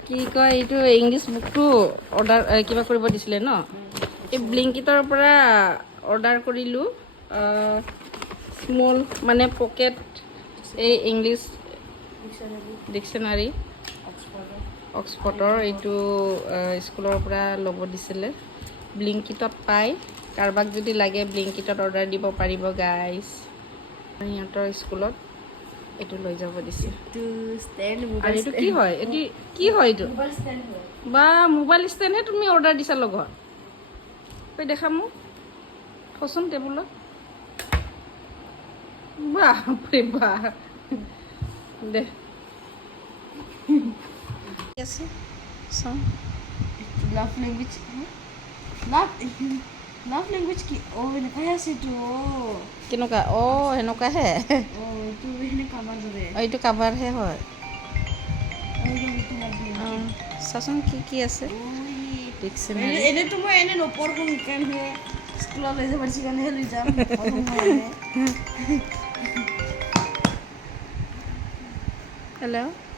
কি কয় এইটো ইংলিছ বুকটো অৰ্ডাৰ কিবা কৰিব দিছিলে ন এই ব্লিংকিটৰ পৰা অৰ্ডাৰ কৰিলোঁ স্মল মানে পকেট এই ইংলিছ ডিকশ্যনাৰী অক্সফৰ্ডৰ এইটো স্কুলৰ পৰা ল'ব দিছিলে ব্লিংকিটত পায় কাৰোবাক যদি লাগে ব্লিংকিটত অৰ্ডাৰ দিব পাৰিব গাইজ সিহঁতৰ স্কুলত এইটো লৈ যাব দিছে আৰু এইটো কি হয় এইটো কি হয় এইটো বা মোবাইল ষ্টেণ্ডহে তুমি অৰ্ডাৰ দিছা লগত কৈ দেখা মোক থচোন টেবুলত বাপৰে বা দে আছে চাওঁ লাভ লেংগুৱেজ লাভ লেংগুৱেজ কি এনেকুৱাহে আছে এইটো কেনেকুৱা সেনেকুৱাহে এইটো সেনেকুৱা আমাৰ দৰে এইটো কাভাৰহে হয় চাচোন কি কি আছে ডিকশ্যনাৰী এনেতো মই এনে নপঢ়ো সেইকাৰণে স্কুলত লৈ যাব দিছে কাৰণেহে লৈ যাম হেল্ল'